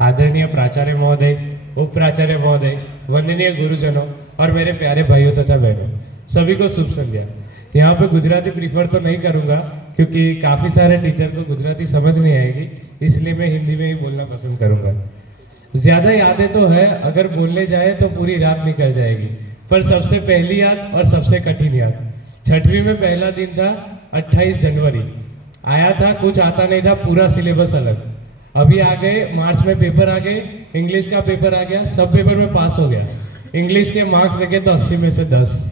आदरणीय प्राचार्य महोदय, उप प्राचार्य महोदय, वंदनीय गुरुजनों और मेरे प्यारे भाइयों तथा बहनों, सभी को शुभ संध्या। यहाँ पे गुजराती प्रीफर तो नहीं करूँगा क्योंकि काफ़ी सारे टीचर को गुजराती समझ नहीं आएगी, इसलिए मैं हिंदी में ही बोलना पसंद करूँगा। ज़्यादा यादें तो है, अगर बोलने जाए तो पूरी रात निकल जाएगी, पर सबसे पहली याद और सबसे कठिन याद, छठवीं में पहला दिन था 28 जनवरी। आया था, कुछ आता नहीं था, पूरा सिलेबस अलग। अभी आ गए, मार्च में पेपर आ गए, इंग्लिश का पेपर आ गया, सब पेपर में पास हो गया। इंग्लिश के मार्क्स देखे तो 80 में से 10।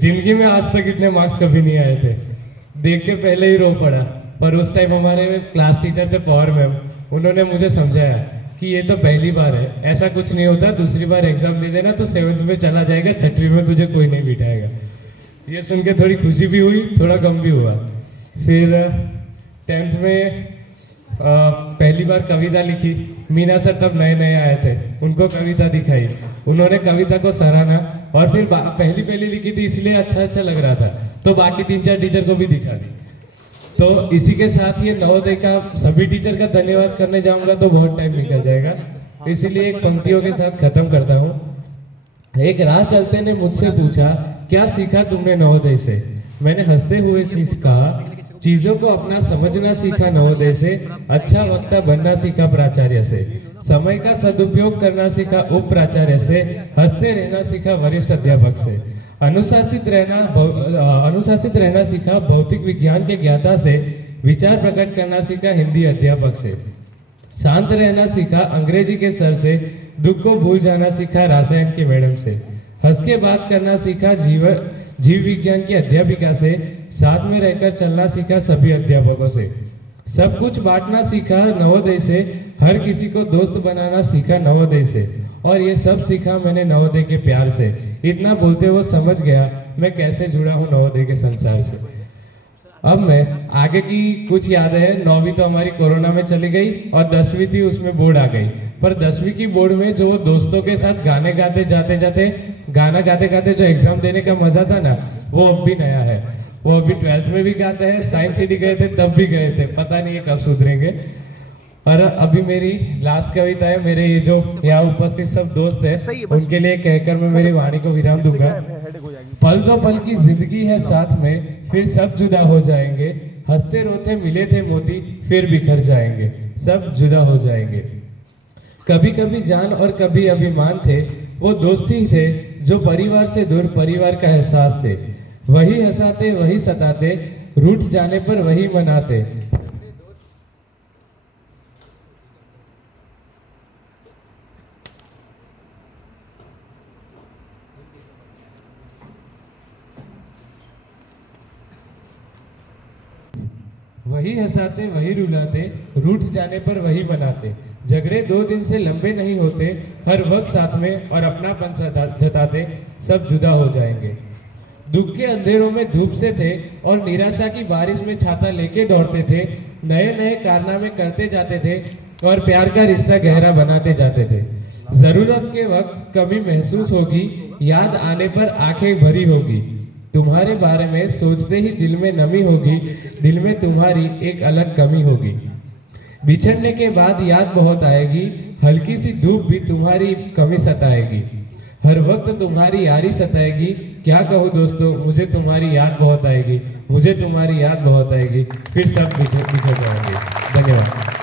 जिंदगी में आज तक इतने मार्क्स कभी नहीं आए थे, देख के पहले ही रो पड़ा। पर उस टाइम हमारे क्लास टीचर थे पवार मैम, उन्होंने मुझे समझाया कि ये तो पहली बार है, ऐसा कुछ नहीं होता, दूसरी बार एग्जाम दे देना तो 7th में चला जाएगा, 6वीं में तुझे कोई नहीं बिठाएगा। ये सुन के थोड़ी खुशी भी हुई, थोड़ा गम भी हुआ। फिर 10th में पहली बार कविता लिखी। मीना सर तब नए नए आए थे, उनको कविता दिखाई, उन्होंने कविता को सराहना और फिर पहली लिखी थी इसलिए अच्छा लग रहा था, तो बाकी 3-4 टीचर को भी दिखा दी। तो इसी के साथ ये नवोदय का सभी टीचर का धन्यवाद करने जाऊंगा तो बहुत टाइम निकल जाएगा, इसीलिए एक पंक्तियों के साथ खत्म करता हूँ। एक राह चलते ने मुझसे पूछा, क्या सीखा तुमने नवोदय से? मैंने हंसते हुए कहा, चीजों को अपना समझना सीखा नवोदय से, अच्छा वक्ता बनना सीखा प्राचार्य से, समय का सदुपयोग करना सीखा उप प्राचार्य से, हंसते रहना सीखा वरिष्ठ अध्यापक से, अनुशासित रहना सीखा भौतिक विज्ञान के ज्ञाता से, विचार प्रकट करना सीखा हिंदी अध्यापक से, शांत रहना सीखा अंग्रेजी के सर से, दुख को भूल जाना सीखा रसायन के मैडम से, हंस के बात करना सीखा जीव विज्ञान की अध्यापिका से, साथ में रहकर चलना सीखा सभी अध्यापकों से, सब कुछ बांटना सीखा नवोदय से, हर किसी को दोस्त बनाना सीखा नवोदय से, और ये सब सीखा मैंने नवोदय के प्यार से। इतना बोलते वो समझ गया मैं कैसे जुड़ा हूँ नवोदय के संसार से। अब मैं आगे की कुछ यादें हैं। 9वीं तो हमारी कोरोना में चली गई और 10वीं थी, उसमें बोर्ड आ गई। पर 10वीं की बोर्ड में जो दोस्तों के साथ गाना गाते गाते जो एग्जाम देने का मजा था ना, वो अब भी नया है। वो अभी 12th में भी गाते हैं, साइंस सिटी गए थे तब भी गए थे, पता नहीं है कब सुधरेंगे। और अभी मेरी लास्ट कविता है, मेरे ये जो यहाँ उपस्थित सब दोस्त हैं उनके लिए कहकर मैं मेरी वाणी को विराम दूंगा। पल तो पल की जिंदगी है साथ में, फिर सब जुदा हो जाएंगे, हंसते रोते मिले थे मोती, फिर बिखर जाएंगे, सब जुदा हो जाएंगे। कभी कभी जान और कभी अभिमान थे, वो दोस्त ही थे जो परिवार से दूर परिवार का एहसास थे, वही हंसाते वही सताते, रूठ जाने पर वही मनाते। वही हंसाते वही रुलाते, रूठ जाने पर वही मनाते। झगड़े 2 दिन से लंबे नहीं होते, हर वक्त साथ में और अपनापन जताते, सब जुदा हो जाएंगे। दुख के अंधेरों में धूप से थे और निराशा की बारिश में छाता लेके दौड़ते थे, नए नए कारनामे करते जाते थे और प्यार का रिश्ता गहरा बनाते जाते थे। जरूरत के वक्त कमी महसूस होगी, याद आने पर आंखें भरी होगी, तुम्हारे बारे में सोचते ही दिल में नमी होगी, दिल में तुम्हारी एक अलग कमी होगी। बिछड़ने के बाद याद बहुत आएगी, हल्की सी धूप भी तुम्हारी कमी सताएगी, हर वक्त तुम्हारी यारी सताएगी। क्या कहूँ दोस्तों, मुझे तुम्हारी याद बहुत आएगी, मुझे तुम्हारी याद बहुत आएगी, फिर सब बिछड़ जाएंगे। धन्यवाद।